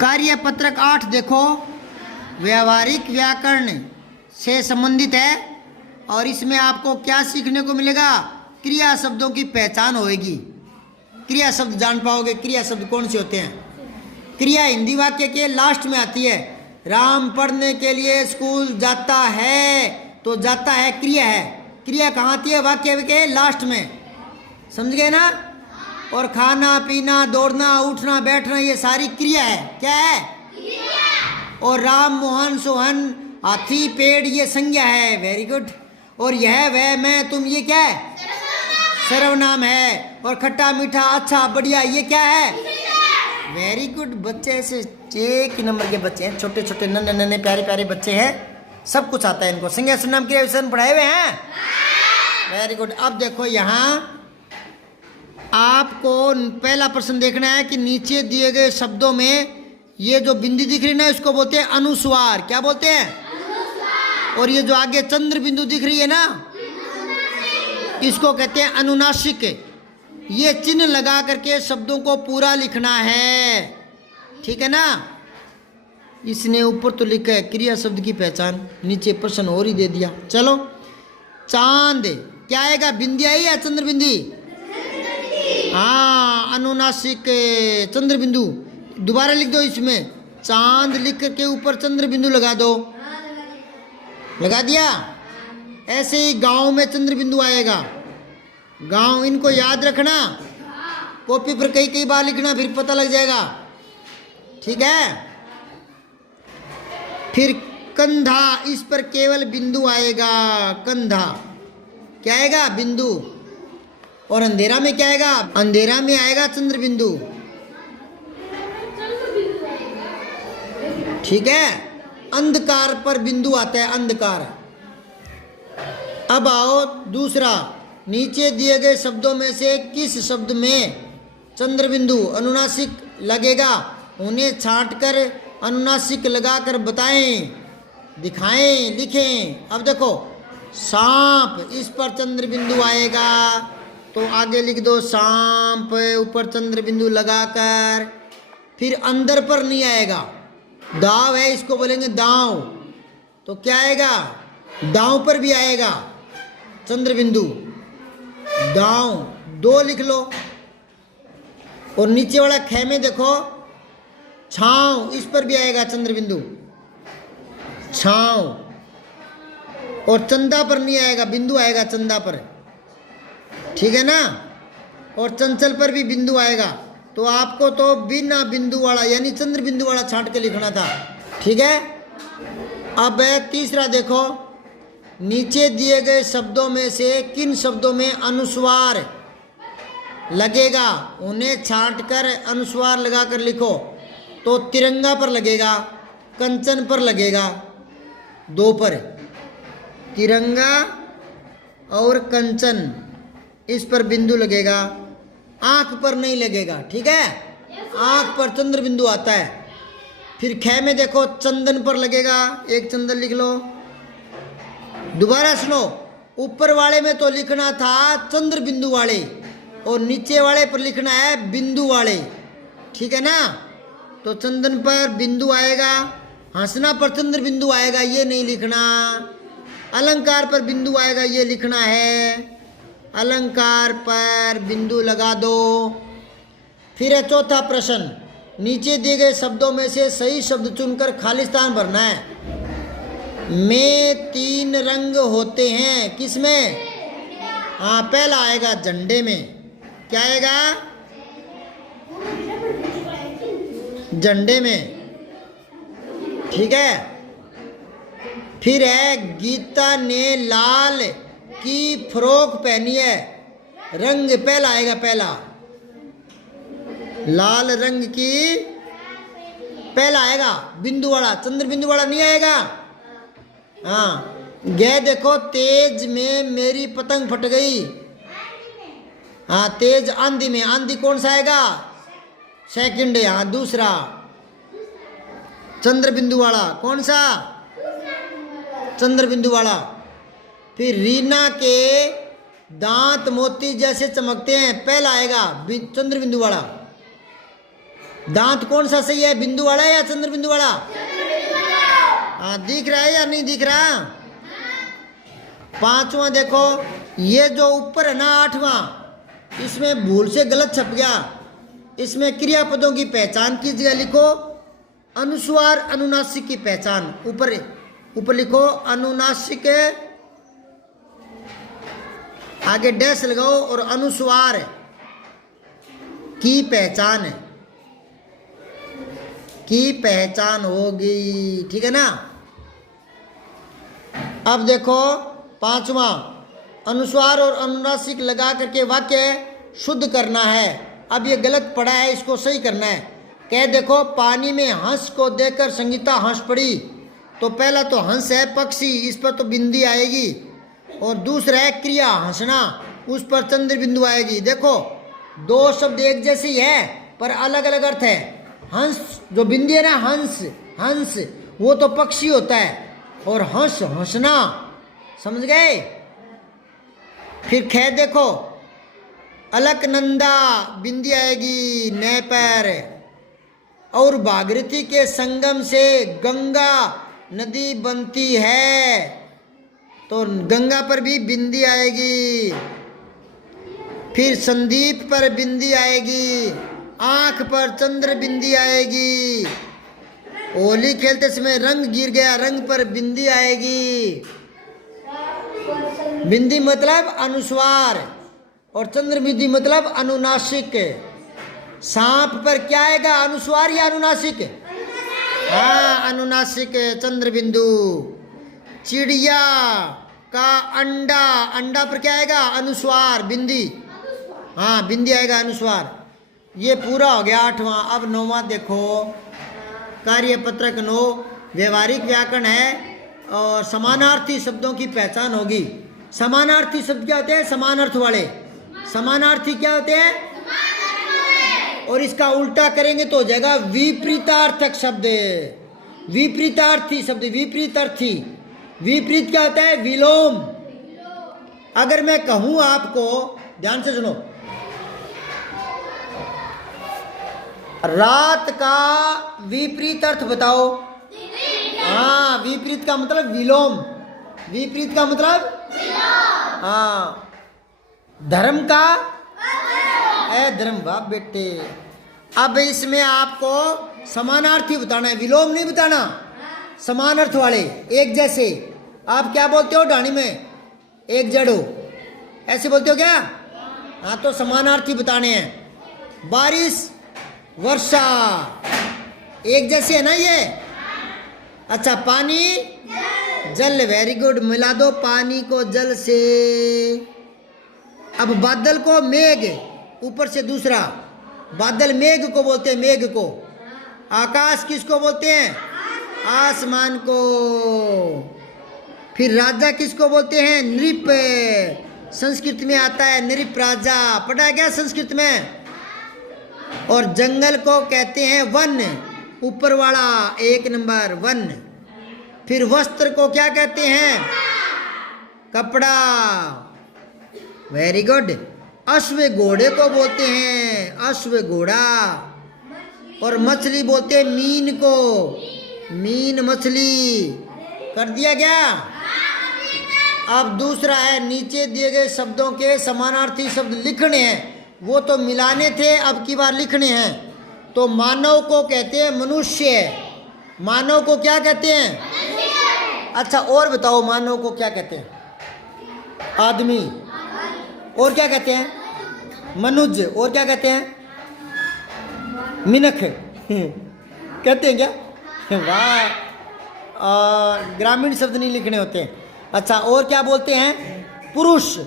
कार्यपत्रक 8 देखो, व्यावहारिक व्याकरण से संबंधित है और इसमें आपको क्या सीखने को मिलेगा? क्रिया शब्दों की पहचान होगी। क्रिया शब्द जान पाओगे। क्रिया शब्द कौन से होते हैं? क्रिया हिंदी वाक्य के लास्ट में आती है। राम पढ़ने के लिए स्कूल जाता है, तो जाता है क्रिया है। क्रिया कहाँ आती है? वाक्य के लास्ट में, समझ गए ना? और खाना पीना, दौड़ना, उठना, बैठना, ये सारी क्रिया है। क्या है? क्रिया। और राम, मोहन, सोहन, हाथी, पेड़, ये संज्ञा है। Very good. और यह, वह, मैं, तुम, ये क्या है? सर्वनाम है। और खट्टा, मीठा, अच्छा, बढ़िया, ये क्या है? Very good. बच्चे ऐसे 1 नंबर के बच्चे हैं, छोटे छोटे नन्हे नन्हे प्यारे प्यारे बच्चे हैं, सब कुछ आता है इनको। संज्ञा सर्वनाम क्रिया विशेषण पढ़ाए हुए हैं। Very good. अब देखो यहाँ आपको पहला प्रश्न देखना है कि नीचे दिए गए शब्दों में ये जो बिंदु दिख रही है ना, इसको बोलते हैं अनुस्वार। क्या बोलते हैं? अनुस्वार। और ये जो आगे चंद्र बिंदु दिख रही है ना, इसको कहते हैं अनुनासिक। ये चिन्ह लगा करके शब्दों को पूरा लिखना है, ठीक है ना? इसने ऊपर तो लिखा है क्रिया शब्द की पहचान, नीचे प्रश्न और ही दे दिया। चलो, चांद क्या आएगा? बिंदी आई या चंद्र बिंदी? हाँ, अनुनासिक चंद्र बिंदु। दोबारा लिख दो इसमें, चांद लिख के ऊपर चंद्र बिंदु लगा दो। लगा दिया? ऐसे ही गांव में चंद्र बिंदु आएगा। गांव, इनको याद रखना, कॉपी पर कई कई बार लिखना, फिर पता लग जाएगा, ठीक है? फिर कंधा, इस पर केवल बिंदु आएगा। कंधा क्या आएगा? बिंदु। और अंधेरा में क्या आएगा? अंधेरा में आएगा चंद्र बिंदु, ठीक है? अंधकार पर बिंदु आता है, अंधकार। अब आओ दूसरा, नीचे दिए गए शब्दों में से किस शब्द में चंद्र बिंदु अनुनासिक लगेगा? उन्हें छांटकर अनुनासिक लगाकर बताएं, दिखाएं, लिखें। अब देखो, सांप, इस पर चंद्र बिंदु आएगा, तो आगे लिख दो सांप, ऊपर चंद्र बिंदु लगाकर। फिर अंदर पर नहीं आएगा। दाव है, इसको बोलेंगे दाव, तो क्या आएगा? दाव पर भी आएगा चंद्र बिंदु। दाव, 2 लिख लो। और नीचे वाला खे में देखो, छांव, इस पर भी आएगा चंद्र बिंदु, छांव। और चंदा पर नहीं आएगा, बिंदु आएगा चंदा पर, ठीक है ना? और चंचल पर भी बिंदु आएगा। तो आपको तो बिना बिंदु वाला यानी चंद्र बिंदु वाला छांट के लिखना था, ठीक है? अब तीसरा देखो, नीचे दिए गए शब्दों में से किन शब्दों में अनुस्वार लगेगा? उन्हें छांटकर अनुस्वार लगाकर लिखो। तो तिरंगा पर लगेगा, कंचन पर लगेगा, 2 पर। तिरंगा और कंचन, इस पर बिंदु लगेगा, आंख पर नहीं लगेगा, ठीक है? आंख पर चंद्र बिंदु आता है। फिर खे में देखो, चंदन पर लगेगा, 1 चंदन लिख लो। दोबारा सुनो, ऊपर वाले में तो लिखना था चंद्र बिंदु वाले, और नीचे वाले पर लिखना है बिंदु वाले, ठीक है ना? तो चंदन पर बिंदु आएगा, हंसना पर चंद्र बिंदु आएगा, ये नहीं लिखना। अलंकार पर बिंदु आएगा, ये लिखना है। अलंकार पर बिंदु लगा दो। फिर है चौथा प्रश्न, नीचे दिए गए शब्दों में से सही शब्द चुनकर खाली स्थान भरना है। में 3 रंग होते हैं, किसमें? हाँ, पहला आएगा झंडे में। क्या आएगा? झंडे में, ठीक है? फिर है गीता ने लाल की फ्रॉक पहनी है। रंग पहला आएगा, पहला लाल रंग की पहला आएगा, बिंदु वाला, चंद्र बिंदु वाला नहीं आएगा। हाँ, गे देखो, तेज में मेरी पतंग फट गई। हाँ, तेज आंधी में, आंधी कौन सा आएगा? सेकंड। यहाँ दूसरा चंद्र बिंदु वाला, कौन सा? चंद्र बिंदु वाला। फिर रीना के दांत मोती जैसे चमकते हैं, पहला आएगा चंद्र बिंदु वाला। दांत कौन सा सही है, बिंदु वाला या चंद्र बिंदु वाला? हाँ, दिख रहा है या नहीं दिख रहा? पांचवा देखो, ये जो ऊपर है ना आठवां, इसमें भूल से गलत छप गया। इसमें क्रियापदों की पहचान की जगह लिखो अनुस्वार अनुनासिक की पहचान। ऊपर लिखो अनुनासिक, आगे डैश लगाओ और अनुस्वार की पहचान होगी, ठीक है ना। अब देखो पांचवा, अनुस्वार और अनुनासिक लगा करके वाक्य शुद्ध करना है। अब ये गलत पड़ा है, इसको सही करना है। कह देखो, पानी में हंस को देखकर संगीता हंस पड़ी। तो पहला तो हंस है पक्षी, इस पर तो बिंदी आएगी। और दूसरा है क्रिया हंसना, उस पर चंद्र बिंदु आएगी। देखो दो शब्द एक जैसे ही है पर अलग अलग अर्थ है। हंस जो बिंदी है ना, हंस वो तो पक्षी होता है, और हंसना, समझ गए। फिर ख देखो, अलकनंदा बिंदी आएगी न पर, और भागीरथी के संगम से गंगा नदी बनती है, तो गंगा पर भी बिंदी आएगी। फिर संदीप पर बिंदी आएगी, आंख पर चंद्र बिंदी आएगी। होली खेलते समय रंग गिर गया, रंग पर बिंदी आएगी। बिंदी मतलब अनुस्वार और चंद्र बिंदी मतलब अनुनासिक। सांप पर क्या आएगा, अनुस्वार या अनुनासिक? हाँ, अनुनासिक चंद्र बिंदु। चिड़िया का अंडा पर क्या आएगा, अनुस्वार बिंदी। हाँ, बिंदी आएगा अनुस्वार। ये पूरा हो गया आठवां। अब नौवां देखो, कार्यपत्रक 9 व्यवहारिक व्याकरण है और समानार्थी शब्दों की पहचान होगी। समानार्थी शब्द क्या होते हैं, समान अर्थ वाले। समानार्थी क्या होते हैं? और इसका उल्टा करेंगे तो हो जाएगा विपरीतार्थक शब्द। विपरीतार्थी शब्द, विपरीतार्थी। विपरीत क्या होता है, विलोम। अगर मैं कहूं आपको, ध्यान से सुनो, रात का विपरीत अर्थ बताओ। हाँ, विपरीत का मतलब विलोम। विपरीत का मतलब हाँ, धर्म का धर्म। वाह बेटे, अब इसमें आपको समानार्थी बताना है, विलोम नहीं बताना। समान अर्थ वाले, एक जैसे। आप क्या बोलते हो ढाणी में, एक जड़ हो, ऐसे बोलते हो क्या? हाँ, तो समानार्थी बताने हैं। बारिश, वर्षा, एक जैसे है ना ये। अच्छा, पानी, जल, वेरी गुड, मिला दो पानी को जल से। अब बादल को मेघ, ऊपर से दूसरा बादल, मेघ को बोलते हैं, मेघ को। आकाश किसको बोलते हैं, आसमान को। फिर राजा किसको बोलते हैं, नृप। संस्कृत में आता है नृप राजा, पढ़ा है क्या संस्कृत में? और जंगल को कहते हैं वन, ऊपर वाला 1 नंबर वन। फिर वस्त्र को क्या कहते हैं, कपड़ा, वेरी गुड। अश्व घोड़े को बोलते हैं अश्व घोड़ा। और मछली बोलते हैं मीन को, मीन मछली। कर दिया क्या? अब दूसरा है, नीचे दिए गए शब्दों के समानार्थी शब्द लिखने हैं। वो तो मिलाने थे, अब की बार लिखने हैं। तो मानव को कहते हैं मनुष्य। मानव को क्या कहते हैं? अच्छा, और बताओ, मानव को क्या कहते हैं? आदमी। और क्या कहते हैं? मनुज। और क्या कहते हैं? मिनख कहते हैं क्या? वाह, ग्रामीण शब्द नहीं लिखने होते। अच्छा, और क्या बोलते हैं? पुरुष।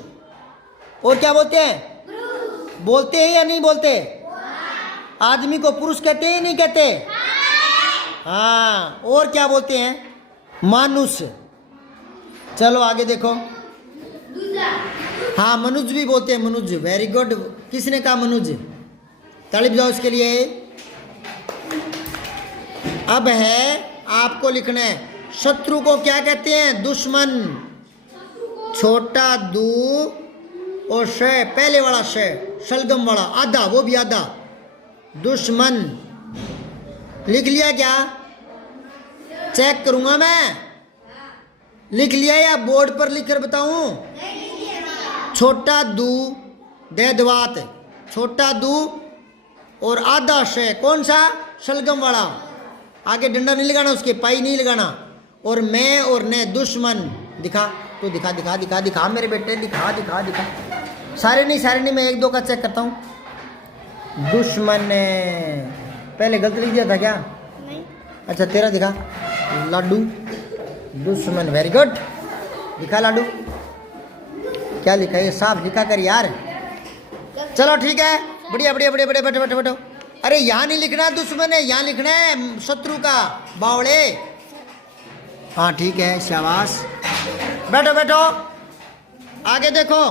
और क्या बोलते हैं? बोलते हैं या नहीं बोलते? आदमी को पुरुष कहते हैं या नहीं कहते? हाँ। और क्या बोलते हैं? मानुष। चलो आगे देखो। हाँ, मनुज भी बोलते हैं, मनुज। Very good. किसने कहा मनुज? ताली बजाओ इसके लिए। अब है आपको लिखना है, शत्रु को क्या कहते हैं? दुश्मन। छोटा दू और शय, पहले वाला शय, शलगम वाला, आधा, वो भी आधा। दुश्मन। लिख लिया क्या? चेक करूंगा मैं। लिख लिया या बोर्ड पर लिखकर बताऊं? छोटा दू दे दवात, छोटा दू और आधा शे कौन सा? शलगम वाला। आगे डंडा नहीं लगाना, उसके पाई नहीं लगाना। और मैं और ने दुश्मन। दिखा तो दिखा दिखा दिखा दिखा मेरे बेटे, दिखा दिखा दिखा। सारे नहीं, मैं एक दो का चेक करता हूँ। दुश्मन ने पहले गलत लिख दिया था क्या? नहीं। अच्छा तेरा दिखा। लाडू दुश्मन, वेरी गुड। दिखा लाडू क्या लिखा है? साफ लिखा कर यार। चलो ठीक है, बढ़िया बढ़िया बढ़िया बढ़िया, बैठो बैठो बैठो। अरे यहाँ नहीं लिखना दुश्मन है, यहाँ लिखना है शत्रु का, बावड़े। हाँ ठीक है, शाबाश। बैठो बैठो। आगे देखो,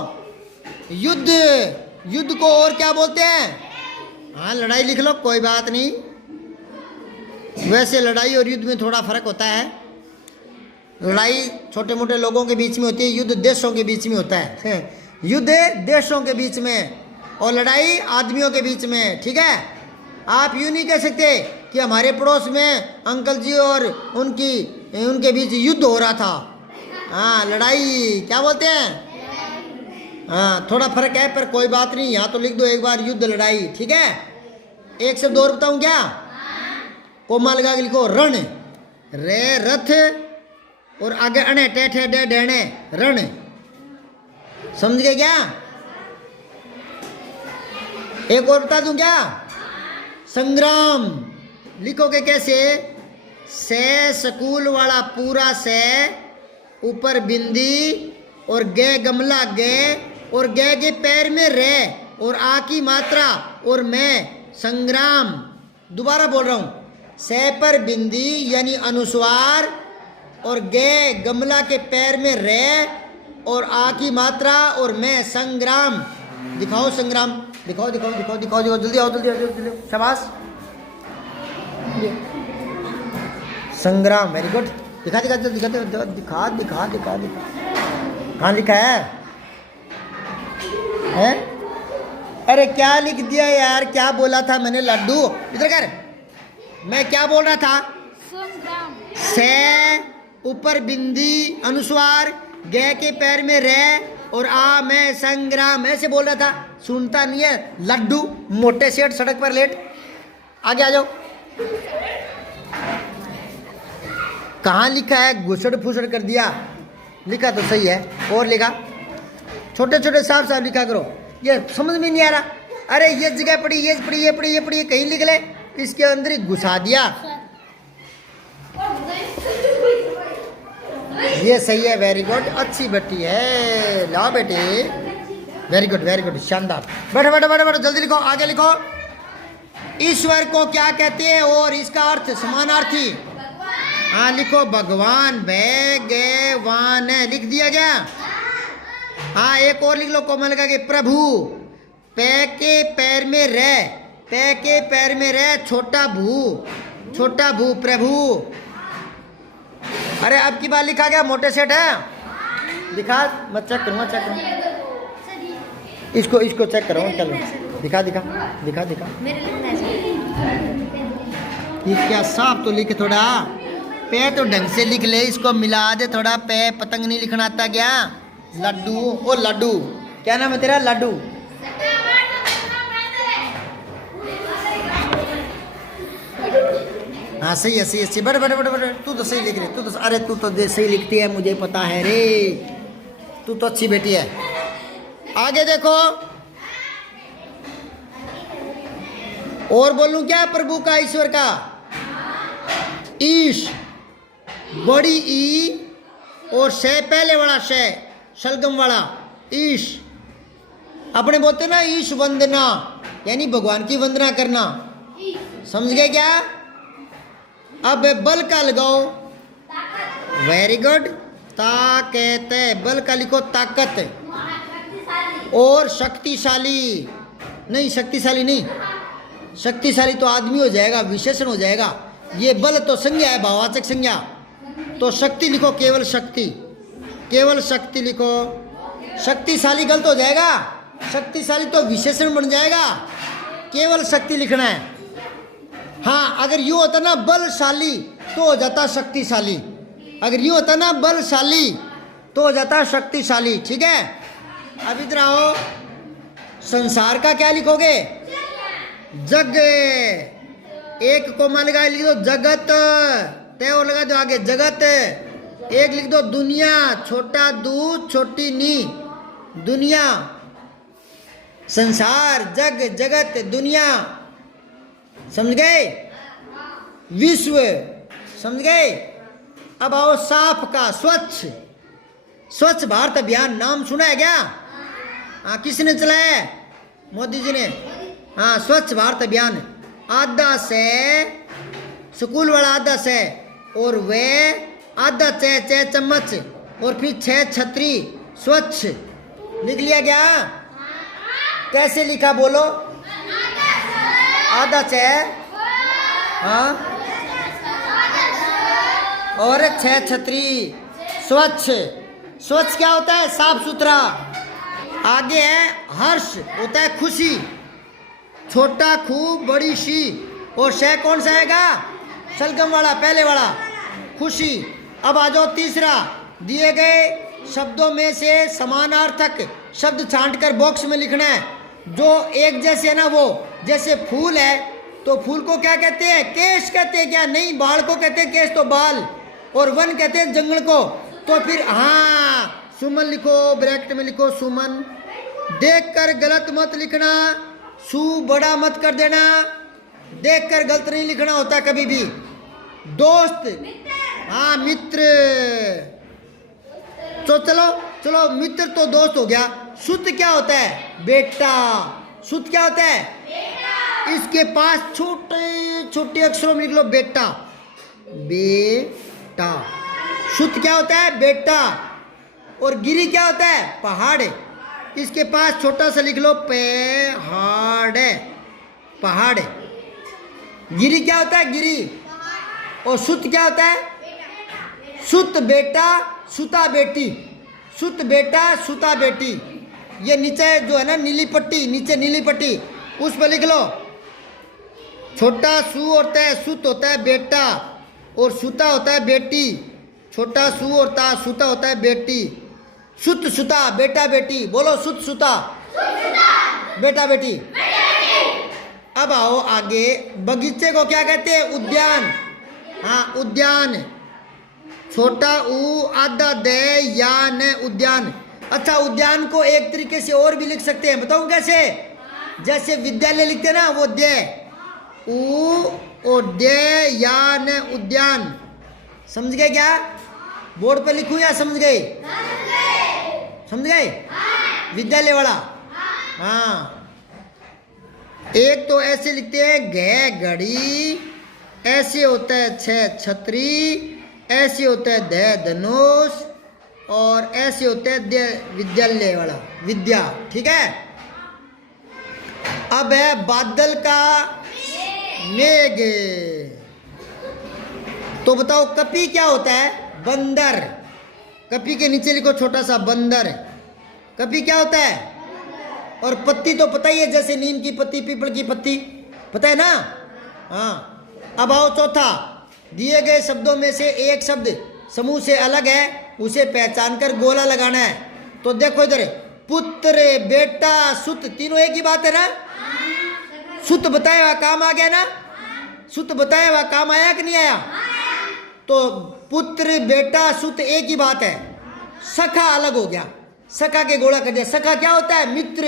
युद्ध, युद्ध को और क्या बोलते हैं? हाँ लड़ाई लिख लो, कोई बात नहीं। वैसे लड़ाई और युद्ध में थोड़ा फर्क होता है। लड़ाई छोटे मोटे लोगों के बीच में होती है, युद्ध देशों के बीच में होता है। युद्ध देशों के बीच में और लड़ाई आदमियों के बीच में, ठीक है। आप यूँ नहीं कह सकते कि हमारे पड़ोस में अंकल जी और उनके बीच युद्ध हो रहा था। हाँ लड़ाई क्या बोलते हैं? हाँ थोड़ा फर्क है, पर कोई बात नहीं। यहाँ तो लिख दो एक बार, युद्ध लड़ाई, ठीक है। एक शब्द और बताऊँ क्या? कोमा लगा के लिखो, रण। रे रथ और आगे अणे, टेठे डे डेणे, रण। समझ गए क्या? एक और बता दूं क्या? संग्राम। लिखोगे कैसे? से स्कूल वाला पूरा से, ऊपर बिंदी और गे गमला गे, और गे के पैर में रे, और आ की मात्रा, और मैं संग्राम। दोबारा बोल रहा हूं, से पर बिंदी यानी अनुस्वार, और गे गमला के पैर में रे, और आ की मात्रा, और मैं संग्राम। दिखाओ संग्राम, दिखाओ दिखाओ दिखाओ दिखाओ दिखाओ, जल्दी आओ जल्दी आओ जल्दी आओ, शाबाश। संग्राम, वेरी गुड। दिखा दिखा दिखा दिखा दिखा दिखा दिखा दिखा। कहाँ लिखा है? अरे क्या लिख दिया यार? क्या बोला था मैंने? लड्डू इधर कर। मैं क्या बोल रहा था? से ऊपर बिंदी अनुस्वार, गे के पैर में रे, और आ मैं संग्राम, ऐसे बोल रहा था। सुनता नहीं है लड्डू, मोटे सेठ सड़क पर लेट। आगे आ जाओ। कहाँ लिखा है? घुसड़ फुसड़ कर दिया। लिखा तो सही है, और लिखा छोटे छोटे साफ साफ लिखा करो, ये समझ में नहीं आ रहा। अरे ये जगह पड़ी, ये पड़ी, ये पड़ी, ये पड़ी, कहीं लिख ले, इसके अंदर ही घुसा दिया। ये सही है, वेरी गुड, अच्छी बेटी है। लाओ बेटी, वेरी गुड वेरी गुड, शानदार। बैठो बैठो बैठो बैठो, जल्दी लिखो, आगे लिखो। ईश्वर को क्या कहते हैं और इसका अर्थ समानार्थी? हाँ लिखो, भगवान। भगवान है, लिख दिया गया। हाँ एक और लिख लो, कोमल लगा के, प्रभु। पे के पैर में रे, पे के पैर में रे, छोटा भू, छोटा भू, प्रभु। अरे अब की बार लिखा गया, मोटे सेट है। दिखा, मैं चेक करूँगा, चेक करूँगा। इसको चेक करो, चलो दिखा दिखा दिखा दिखा। ये क्या साफ तो लिखे थोड़ा, पे तो ढंग से लिख ले, इसको मिला दे थोड़ा। पे पतंग नहीं लिखना आता क्या? लड्डू, ओ लड्डू, क्या नाम है तेरा? लड्डू। हाँ सही है, सही है, सही। बड़े बड़े बड़े बड़े, तू तो सही लिख रही, तू तो, अरे तू तो सही लिखती है, मुझे पता है रे, तू तो अच्छी बेटी है। आगे देखो, और बोलूं क्या? प्रभु का, ईश्वर का। ईश, बड़ी ई और से पहले वाला से, शलगम वाला, ईश। अपने बोलते ना ईश वंदना, यानी भगवान की वंदना करना। समझ गए क्या? अब बल का लगाओ, वेरी गुड। ताकत, बल का लिखो ताकत। और शक्तिशाली नहीं, शक्तिशाली नहीं, शक्तिशाली तो आदमी हो जाएगा, विशेषण हो जाएगा। ये बल तो संज्ञा है, भाववाचक संज्ञा। तो शक्ति लिखो, केवल शक्ति, केवल शक्ति लिखो। शक्तिशाली गलत हो जाएगा, शक्तिशाली तो विशेषण बन जाएगा, केवल शक्ति लिखना है। हाँ, अगर यूं होता ना बलशाली तो हो जाता शक्तिशाली। अगर यूं होता ना बलशाली तो हो जाता शक्तिशाली। ठीक है, अब इधर आओ, संसार का क्या लिखोगे? जग। एक कोमा लगा लिख दो जगत, तय और लगा दो आगे जगत। एक लिख दो दुनिया, छोटा दू छोटी नी, दुनिया। संसार, जग, जगत, दुनिया, समझ गए? विश्व, समझ गए? अब आओ साफ का, स्वच्छ। स्वच्छ भारत अभियान नाम सुना है क्या? हाँ, किसने चलाया है? मोदी जी ने। हाँ, स्वच्छ भारत अभियान। आधा से स्कूल वाला आधा से, और वे आधा चे चम्मच, और फिर 6 छतरी, स्वच्छ। लिख लिया क्या? कैसे लिखा बोलो? आधा चे, हाँ, और 6 छतरी, स्वच्छ। स्वच्छ क्या होता है? साफ सुथरा। आगे है हर्ष, होता है खुशी, छोटा खूब बड़ी शी, और शय कौन सा आएगा? सलगम वाला, पहले वाला, खुशी। अब आ जाओ तीसरा, दिए गए शब्दों में से समानार्थक शब्द छांटकर बॉक्स में लिखना है। जो एक जैसे है ना, वो जैसे फूल है तो फूल को क्या कहते हैं? केश कहते हैं क्या? नहीं, बाल को कहते हैं केश, तो बाल। और वन कहते हैं जंगल को। तो फिर हाँ, सुमन लिखो, ब्रैकेट में लिखो सुमन। देखकर गलत मत लिखना, सु बड़ा मत कर देना। देखकर गलत नहीं लिखना होता कभी भी। दोस्त, हाँ, मित्र। तो चलो मित्र तो दोस्त हो गया। सुत क्या होता है? बेटा। सुत क्या होता है? बेटा। इसके पास छोटे छोटे अक्षरों में लिख लो बेटा, बेटा। सुत क्या होता है? बेटा। और गिरी क्या होता है? पहाड़। इसके पास छोटा सा लिख लो पहाड़, पहाड़। गिरी क्या होता है? गिरी। और सुत क्या होता है? सुत बेटा, सुता बेटी। सुत बेटा, सुता बेटी। ये नीचे जो है ना नीली पट्टी, नीचे नीली पट्टी, उस पर लिख लो। छोटा सु होता है, सुत होता है बेटा, और सुता होता है बेटी। छोटा सु और ता, सुता होता है बेटी। सुत सुता, बेटा बेटी। बोलो सुत सुता, बेटा बेटी। अब आओ आगे, बगीचे को क्या कहते हैं? उद्यान। हाँ, उद्यान। छोटा ऊ, आधा दे, यान, उद्यान। अच्छा, उद्यान को एक तरीके से और भी लिख सकते हैं, बताऊं कैसे? जैसे विद्यालय लिखते हैं ना, वो दे, ऊ और दे, यान, उद्यान। समझ गए क्या? बोर्ड पे लिखूं या समझ गए? समझ गए? विद्यालय वाला। हाँ, एक तो ऐसे लिखते हैं घ घड़ी, ऐसे होता है 6 छतरी, ऐसे होता है ध धनुष, और ऐसे होता है दे विद्यालय वाला, विद्या। ठीक है, अब है बादल का मेघ। तो बताओ कपी क्या होता है? बंदर। कपी के नीचे लिखो छोटा सा बंदर। कपी क्या होता है? और पत्ती तो पता ही है, जैसे नीम की पत्ती, पीपल की पत्ती, पता है ना? हाँ। अब आओ चौथा, दिए गए शब्दों में से एक शब्द समूह से अलग है, उसे पहचान कर गोला लगाना है। तो देखो इधर, पुत्र, बेटा, सुत, तीनों एक ही बात है ना? सुत बताया हुआ काम आ गया ना? सुत बताया हुआ काम आया कि नहीं आया? तो पुत्र, बेटा, सुत एक ही बात है। सखा अलग हो गया, सखा के गोला कर दिया। सखा क्या होता है? मित्र।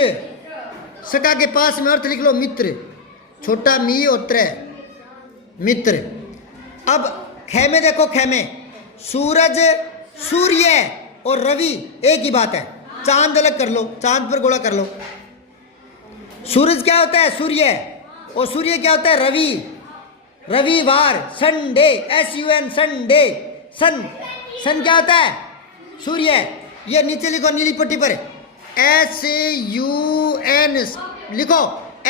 सखा के पास में अर्थ लिख लो मित्र, छोटा मी और त्रे, मित्र। अब खेमे देखो, खेमे, सूरज, सूर्य और रवि एक ही बात है। चांद अलग कर लो, चांद पर गोला कर लो। सूरज क्या होता है? सूर्य। और सूर्य क्या होता है? रवि, रविवार, संडे, SUN, संडे। सन, सन क्या होता है? सूर्य। ये नीचे लिखो नीली पट्टी पर, SUN लिखो,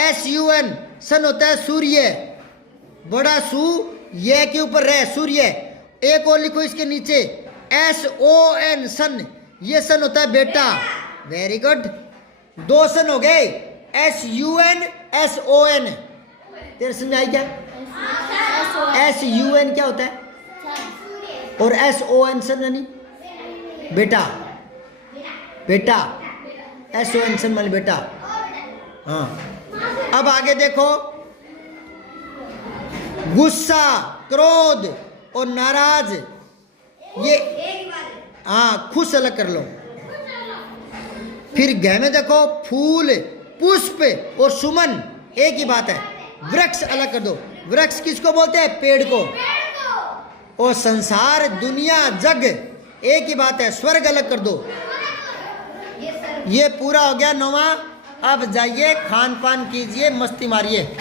SUN, सन होता है सूर्य, बड़ा सू, ये के ऊपर रहे, सूर्य। एक और लिखो इसके नीचे, SON, सन, ये सन होता है बेटा। वेरी गुड, 2 सन हो गए, SUN, SON। तेरे समझ आई क्या? SUN क्या होता है? और SON सर यानी बेटा, बेटा, SON सर मान बेटा। हाँ, अब आगे देखो, गुस्सा, क्रोध और नाराज, ये हाँ खुश अलग कर लो। फिर ग में देखो, फूल, पुष्प और सुमन एक ही बात है। वृक्ष अलग कर दो, वृक्ष किसको बोलते हैं? पेड़ को। और संसार, दुनिया, जग एक ही बात है, स्वर्ग अलग कर दो। ये पूरा हो गया 9वां। अब जाइए खान पान कीजिए, मस्ती मारिए।